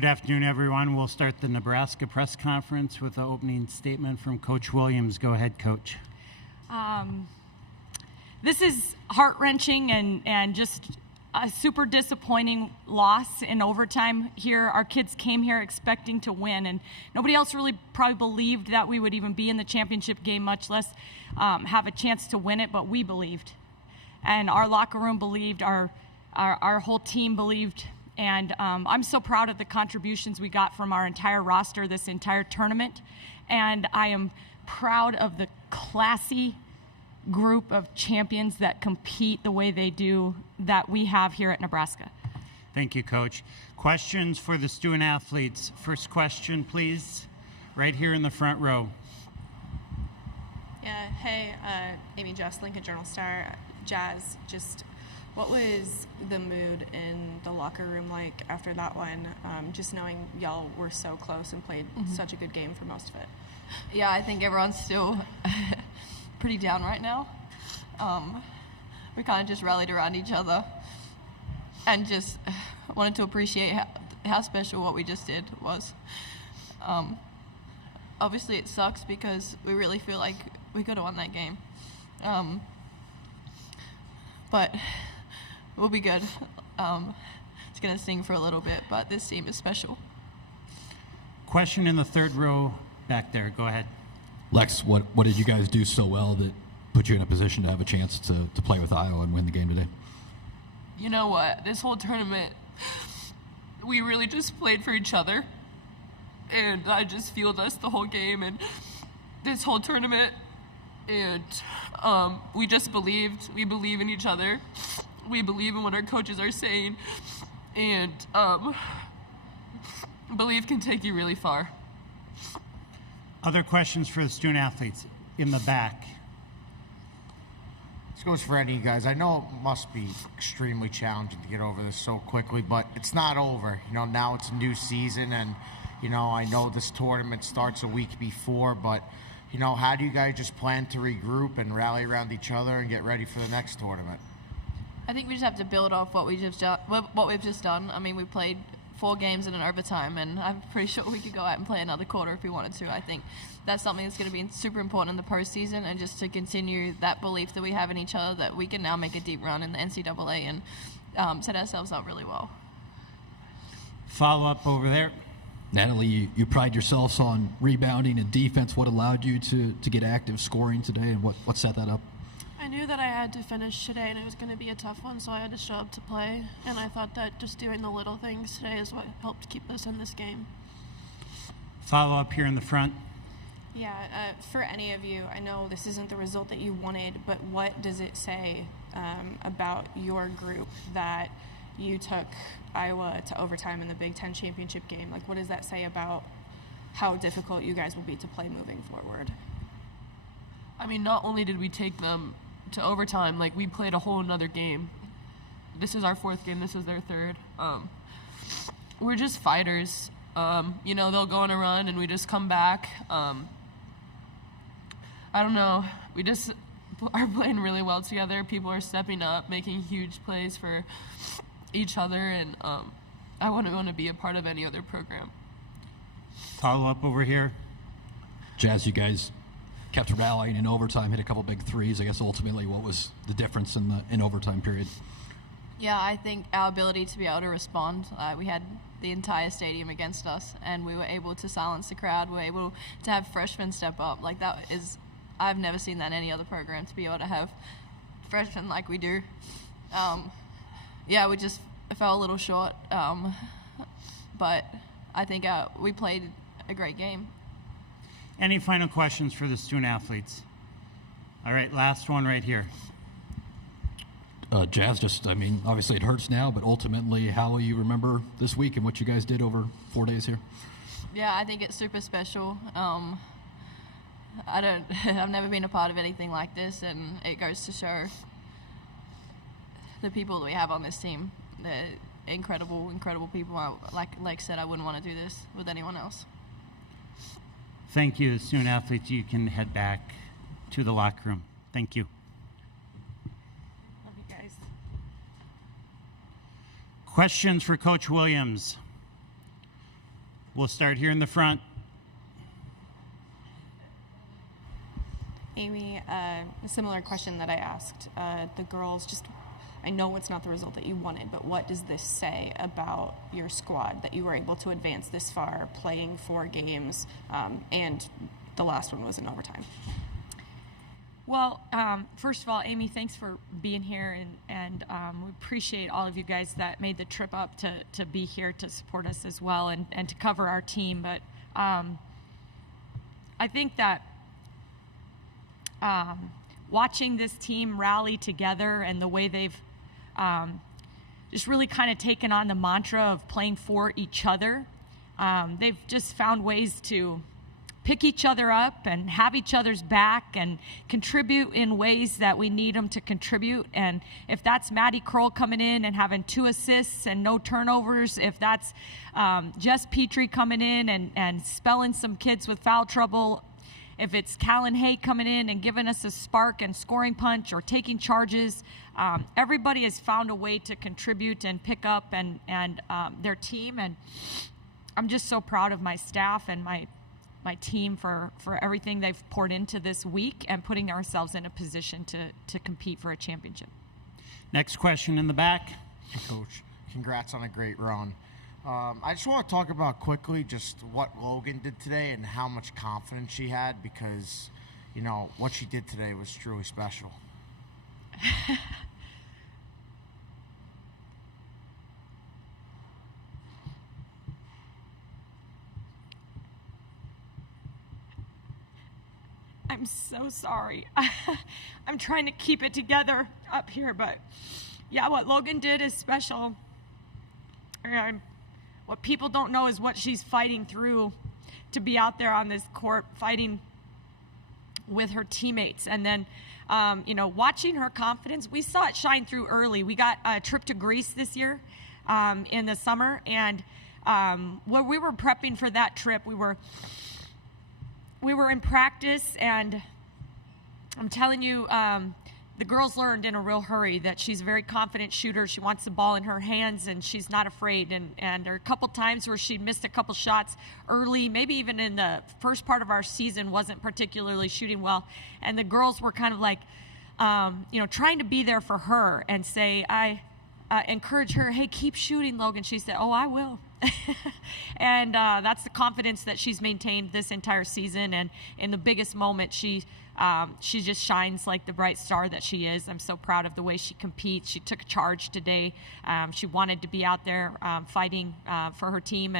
Good afternoon, everyone. We'll start the Nebraska press conference with the opening statement from Coach Williams. Go ahead, Coach. This is heart-wrenching and just a super disappointing loss in overtime here. Our kids came here expecting to win, and nobody else really probably believed that we would even be in the championship game, much less have a chance to win it, but we believed. And our locker room believed, our whole team believed, and I'm so proud of the contributions we got from our entire roster this entire tournament, and I am proud of the classy group of champions that compete the way they do that we have here at Nebraska. Thank you, Coach. Questions for the student athletes. First question, please. Right here in the front row. Yeah, hey, Amy Jess, Lincoln Journal-Star. Jazz, just what was the mood in the locker room like after that one, just knowing y'all were so close and played such a good game for most of it? Yeah, I think everyone's still pretty down right now. We kind of just rallied around each other and just wanted to appreciate how special what we just did was. Obviously it sucks because we really feel like we could have won that game. But we'll be good. It's going to sting for a little bit, but this team is special. Question in the third row back there. Go ahead. Lex, what did you guys do so well that put you in a position to have a chance to play with Iowa and win the game today? You know what? This whole tournament, we really just played for each other. And I just fueled us the whole game and this whole tournament. And we just believed. We believe in each other. We believe in what our coaches are saying. And belief can take you really far. Other questions for the student athletes in the back. This goes for any of you guys. I know it must be extremely challenging to get over this so quickly, but it's not over. You know, now it's a new season, and, you know, I know this tournament starts a week before, but, you know, how do you guys just plan to regroup and rally around each other and get ready for the next tournament? I think we just have to build off what we've just done. I mean, we played 4 games in an overtime, and I'm pretty sure we could go out and play another quarter if we wanted to. I think that's something that's going to be super important in the postseason, and just to continue that belief that we have in each other that we can now make a deep run in the NCAA and set ourselves up really well. Follow up over there. Natalie, you pride yourselves on rebounding and defense. What allowed you to get active scoring today, and what set that up? I knew that I had to finish today and it was going to be a tough one, so I had to show up to play. And I thought that just doing the little things today is what helped keep us in this game. Follow up here in the front. Yeah, for any of you, I know this isn't the result that you wanted, but what does it say about your group that you took Iowa to overtime in the Big Ten championship game? Like, what does that say about how difficult you guys will be to play moving forward? I mean, not only did we take them to overtime, like, we played a whole another game. This is our 4th game. This is their 3rd. We're just fighters. You know, they'll go on a run and we just come back. I don't know. We just are playing really well together. People are stepping up, making huge plays for each other, and I wouldn't want to be a part of any other program. Follow up over here. Jazz, you guys kept rallying in overtime, hit a couple big threes. I guess ultimately, what was the difference in overtime period? Yeah, I think our ability to be able to respond. We had the entire stadium against us, and we were able to silence the crowd. We were able to have freshmen step up. Like, that is, I've never seen that in any other program, to be able to have freshmen like we do. Yeah, we just fell a little short, but I think we played a great game. Any final questions for the student athletes? All right, last one right here. Jazz, just, I mean, obviously it hurts now, but ultimately, how will you remember this week and what you guys did over 4 days here? Yeah, I think it's super special. I've never been a part of anything like this, and it goes to show the people that we have on this team. They're incredible people. Like said, I wouldn't want to do this with anyone else. Thank you, student athletes. You can head back to the locker room. Thank you. Love you guys. Questions for Coach Williams? We'll start here in the front. Amy, a similar question that I asked the girls. Just, I know it's not the result that you wanted, but what does this say about your squad that you were able to advance this far, playing 4 games, and the last one was in overtime? Well, first of all, Amy, thanks for being here, and we appreciate all of you guys that made the trip up to be here to support us as well and to cover our team. But I think that watching this team rally together and the way they've just really kind of taken on the mantra of playing for each other, they've just found ways to pick each other up and have each other's back and contribute in ways that we need them to contribute. And if that's Maddie Kroll coming in and having 2 assists and no turnovers, if that's Jess Petrie coming in and spelling some kids with foul trouble, if it's Callan Hay coming in and giving us a spark and scoring punch or taking charges, everybody has found a way to contribute and pick up and their team. And I'm just so proud of my staff and my team for everything they've poured into this week and putting ourselves in a position to compete for a championship. Next question in the back. Hey, Coach, congrats on a great run. I just want to talk about quickly just what Logan did today and how much confidence she had, because, you know, what she did today was truly special. I'm so sorry. I'm trying to keep it together up here, but yeah, what Logan did is special. And what people don't know is what she's fighting through to be out there on this court fighting with her teammates. And then, watching her confidence, we saw it shine through early. We got a trip to Greece this year in the summer, and when we were prepping for that trip, we were in practice, and I'm telling you, the girls learned in a real hurry that she's a very confident shooter. She wants the ball in her hands, and she's not afraid. And there are a couple times where she missed a couple shots early, maybe even in the first part of our season, wasn't particularly shooting well. And the girls were kind of like, trying to be there for her and say, I encourage her, hey, keep shooting, Logan. She said, oh, I will. And that's the confidence that she's maintained this entire season. And in the biggest moment, she just shines like the bright star that she is. I'm so proud of the way she competes. She took a charge today. She wanted to be out there fighting for her team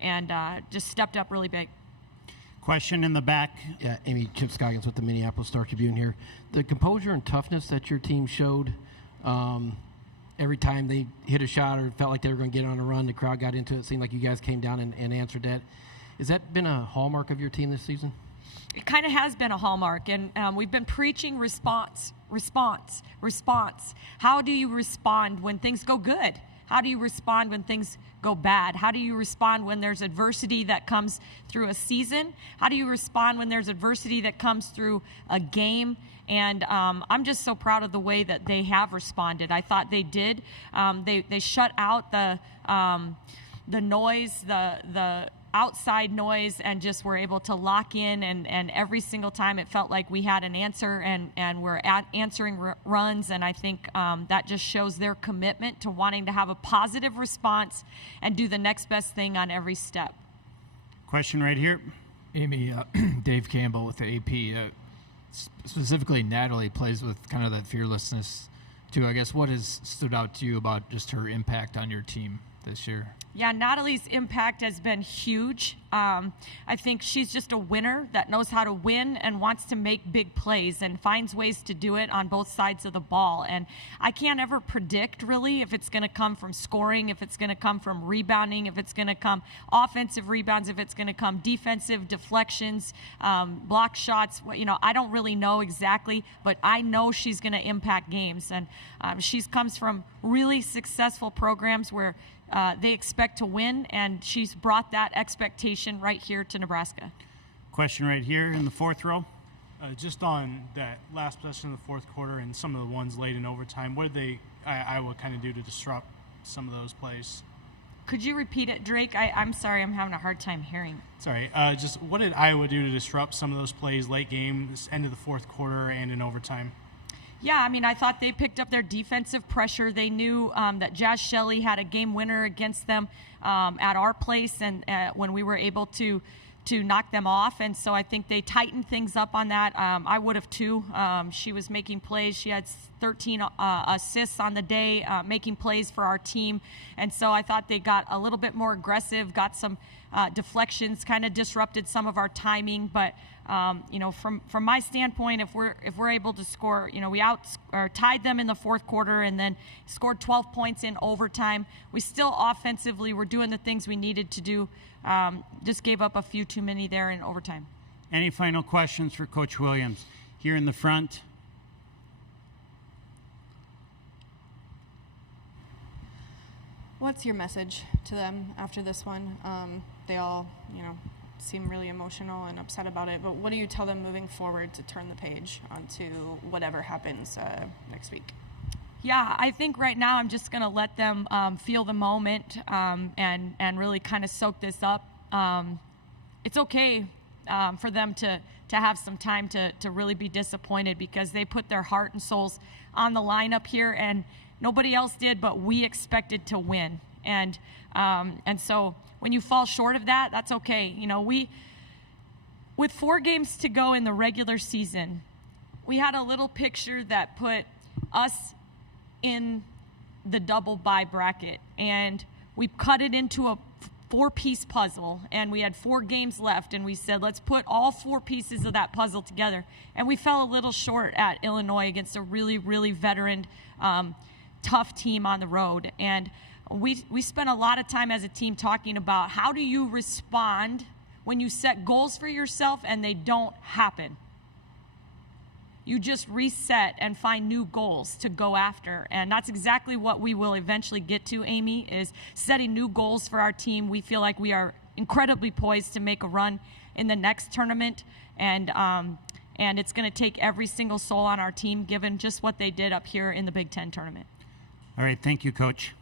and just stepped up really big. Question in the back. Yeah, Amy, Chip Scoggins with the Minneapolis Star Tribune here. The composure and toughness that your team showed every time they hit a shot or felt like they were going to get on a run, the crowd got into it. It seemed like you guys came down and answered that. Has that been a hallmark of your team this season? It kind of has been a hallmark, and we've been preaching response. How do you respond when things go good? How do you respond when things go bad? How do you respond when there's adversity that comes through a season? How do you respond when there's adversity that comes through a game? And I'm just so proud of the way that they have responded. I thought they did. They shut out the noise, the outside noise, and just were able to lock in. And every single time it felt like we had an answer, and we're answering runs. And I think that just shows their commitment to wanting to have a positive response and do the next best thing on every step. Question right here. Amy, Dave Campbell with the AP. Specifically, Natalie plays with kind of that fearlessness, too. I guess what has stood out to you about just her impact on your team this year? Yeah, Natalie's impact has been huge. I think she's just a winner that knows how to win and wants to make big plays and finds ways to do it on both sides of the ball. And I can't ever predict, really, if it's going to come from scoring, if it's going to come from rebounding, if it's going to come offensive rebounds, if it's going to come defensive deflections, block shots. I don't really know exactly, but I know she's going to impact games. And she comes from really successful programs where they expect to win, and she's brought that expectation right here to Nebraska. Question right here in the fourth row. Just on that last possession of the fourth quarter and some of the ones late in overtime, what did Iowa kind of do to disrupt some of those plays? Could you repeat it, Drake? I'm sorry, I'm having a hard time hearing. Sorry, just what did Iowa do to disrupt some of those plays late game, this end of the fourth quarter, and in overtime? Yeah, I mean, I thought they picked up their defensive pressure. They knew that Jazz Shelley had a game winner against them at our place, and when we were able to knock them off. And so I think they tightened things up on that. I would have too. She was making plays. She had 13 assists on the day, making plays for our team. And so I thought they got a little bit more aggressive, got some deflections, kind of disrupted some of our timing. But from my standpoint, if we're able to score, we tied them in the fourth quarter and then scored 12 points in overtime. We still offensively were doing the things we needed to do. Just gave up a few too many there in overtime. Any final questions for Coach Williams? Here in the front. What's your message to them after this one? They all, seem really emotional and upset about it, but what do you tell them moving forward to turn the page onto whatever happens next week? Yeah, I think right now I'm just going to let them feel the moment and really kind of soak this up. It's okay for them to have some time to really be disappointed because they put their heart and souls on the line up here, and nobody else did, but we expected to win. And so when you fall short of that, that's okay. With 4 games to go in the regular season, we had a little picture that put us in the double bye bracket, and we cut it into a 4-piece puzzle, and we had 4 games left, and we said, let's put all 4 pieces of that puzzle together. And we fell a little short at Illinois against a really, really veteran, tough team on the road. And we spent a lot of time as a team talking about how do you respond when you set goals for yourself and they don't happen. You just reset and find new goals to go after. And that's exactly what we will eventually get to, Amy, is setting new goals for our team. We feel like we are incredibly poised to make a run in the next tournament. And it's going to take every single soul on our team, given just what they did up here in the Big Ten tournament. All right, thank you, Coach.